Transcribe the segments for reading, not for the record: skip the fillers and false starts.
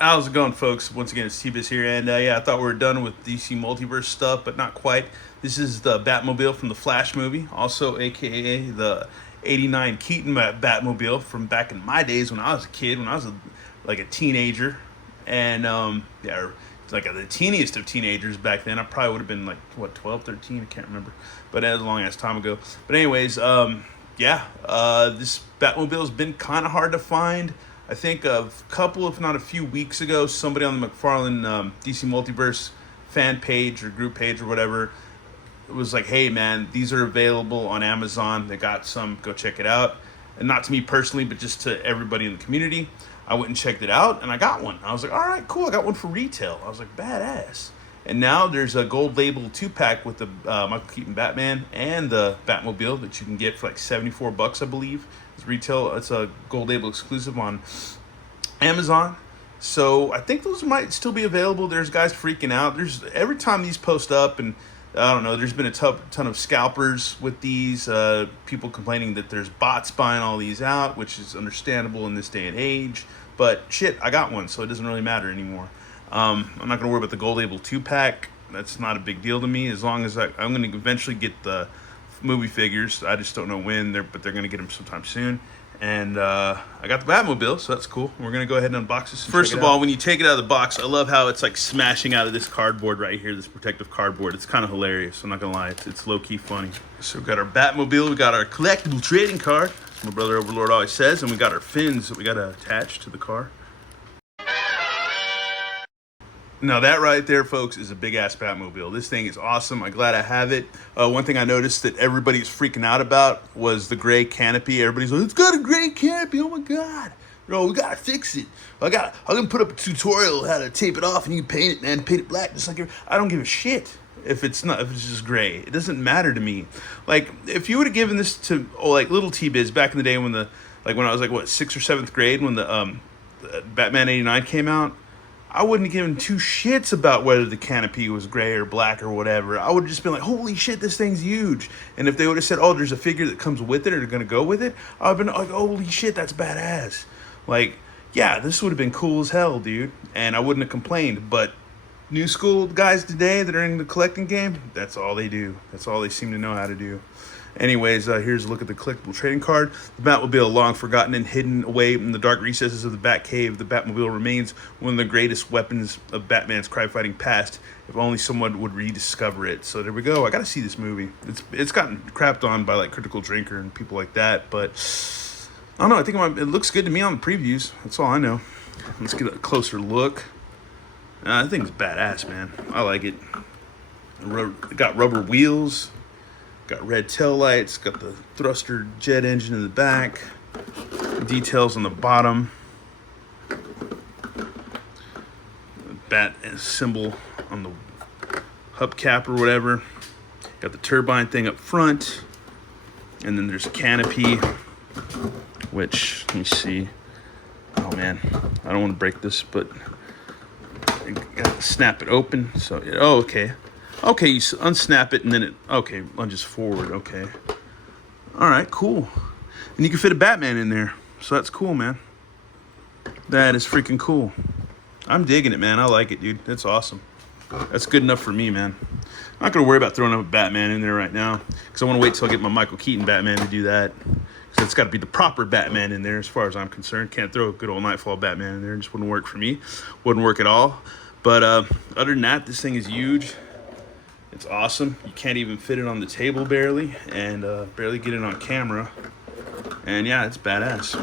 How's it going, folks? Once again, it's T-Biz here, and yeah, I thought we were done with DC Multiverse stuff, but not quite. This is the Batmobile from the Flash movie, also aka the '89 Keaton Batmobile from back in my days when I was a kid, when I was like a teenager, and yeah, like the teeniest of teenagers back then. I probably would have been like what 12, 13, I can't remember, but that was a long ass time ago. But anyways, yeah, this Batmobile's been kind of hard to find. I think a couple, if not a few weeks ago, somebody on the Mcfarlane DC Multiverse fan page or group page or whatever was like, hey man, these are available on Amazon. They got some, go check it out. And not to me personally, but just to everybody in the community. I went and checked it out and I got one. I was like, all right, cool. I got one for retail. I was like, badass. And now there's a gold label 2-pack with the Michael Keaton Batman and the Batmobile that you can get for like $74, I believe. It's retail. It's a gold label exclusive on Amazon. So I think those might still be available. There's guys freaking out. There's every time these post up, and I don't know, there's been a ton of scalpers with these. People complaining that there's bots buying all these out, which is understandable in this day and age. But shit, I got one, so it doesn't really matter anymore. I'm not going to worry about the gold label 2-pack. That's not a big deal to me, as long as I'm going to eventually get the movie figures. I just don't know when, but they're going to get them sometime soon. And I got the Batmobile, so that's cool. We're going to go ahead and unbox this. First of all, when you take it out of the box, I love how it's like smashing out of this cardboard right here, this protective cardboard. It's kind of hilarious, I'm not going to lie. It's low-key funny. So we got our Batmobile, we got our collectible trading card, as my brother Overlord always says, and we got our fins that we got to attach to the car. Now that right there, folks, is a big-ass Batmobile. This thing is awesome. I'm glad I have it. One thing I noticed that everybody's freaking out about was the gray canopy. Everybody's like, it's got a gray canopy. Oh, my God. Bro, we got to fix it. I'm going to put up a tutorial how to tape it off, and you can paint it, man. Paint it black. Just like I don't give a shit if it's just gray. It doesn't matter to me. Like, if you would have given this to, like, little T-Biz back in the day when when I was, like, what, 6th or 7th grade when the Batman '89 came out, I wouldn't have given two shits about whether the canopy was gray or black or whatever. I would have just been like, holy shit, this thing's huge. And if they would have said, oh, there's a figure that comes with it or going to go with it, I would have been like, holy shit, that's badass. Like, yeah, this would have been cool as hell, dude. And I wouldn't have complained. But new school guys today that are in the collecting game, that's all they do. That's all they seem to know how to do. Anyways, here's a look at the collectible trading card. The Batmobile, long forgotten and hidden away in the dark recesses of the Batcave, the Batmobile remains one of the greatest weapons of Batman's crime-fighting past. If only someone would rediscover it. So there we go. I gotta see this movie. It's gotten crapped on by like Critical Drinker and people like that, but I don't know. I think it looks good to me on the previews. That's all I know. Let's get a closer look. I think it's badass, man. I like it. It got rubber wheels. Got red tail lights, got the thruster jet engine in the back, details on the bottom, the bat symbol on the hubcap or whatever, got the turbine thing up front, and then there's a canopy, which, let me see, oh man, I don't want to break this, but I got to snap it open, so, oh, okay. Okay, you unsnap it and then it, okay, lunges forward, okay. All right, cool. And you can fit a Batman in there, so that's cool, man. That is freaking cool. I'm digging it, man. I like it, dude. That's awesome. That's good enough for me, man. I'm not going to worry about throwing up a Batman in there right now, because I want to wait till I get my Michael Keaton Batman to do that. So it's got to be the proper Batman in there as far as I'm concerned. Can't throw a good old Nightfall Batman in there. It just wouldn't work for me. Wouldn't work at all. But other than that, this thing is huge. It's awesome. You can't even fit it on the table barely, and barely get it on camera. And yeah, it's badass.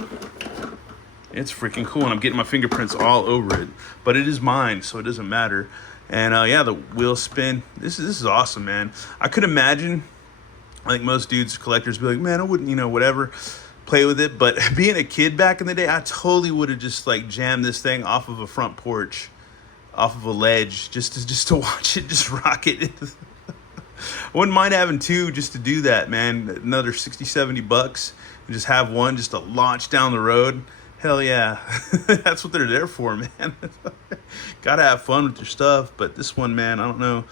It's freaking cool, and I'm getting my fingerprints all over it. But it is mine, so it doesn't matter. And yeah, the wheel spin. This is awesome, man. I could imagine, like most dudes, collectors, be like, man, I wouldn't, whatever, play with it. But being a kid back in the day, I totally would have just like jammed this thing off of a front porch, off of a ledge, just to watch it, just rock it. I wouldn't mind having two just to do that, man. Another 60, 70 bucks, and just have one just to launch down the road. Hell yeah. That's what they're there for, man. Gotta have fun with your stuff. But this one, man, I don't know.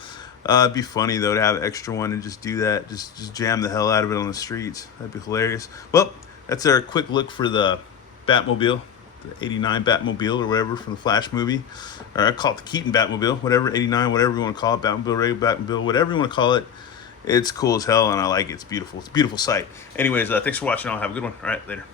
It'd be funny though to have an extra one and just do that, just jam the hell out of it on the streets. That'd be hilarious. Well, that's our quick look for the Batmobile, the '89 Batmobile or whatever from the Flash movie, or I call it the Keaton Batmobile, whatever, '89, whatever you want to call it, Batmobile, regular Batmobile, whatever you want to call it. It's cool as hell, and I like it. It's beautiful. It's a beautiful sight. Anyways, thanks for watching. I'll have a good one. All right, later.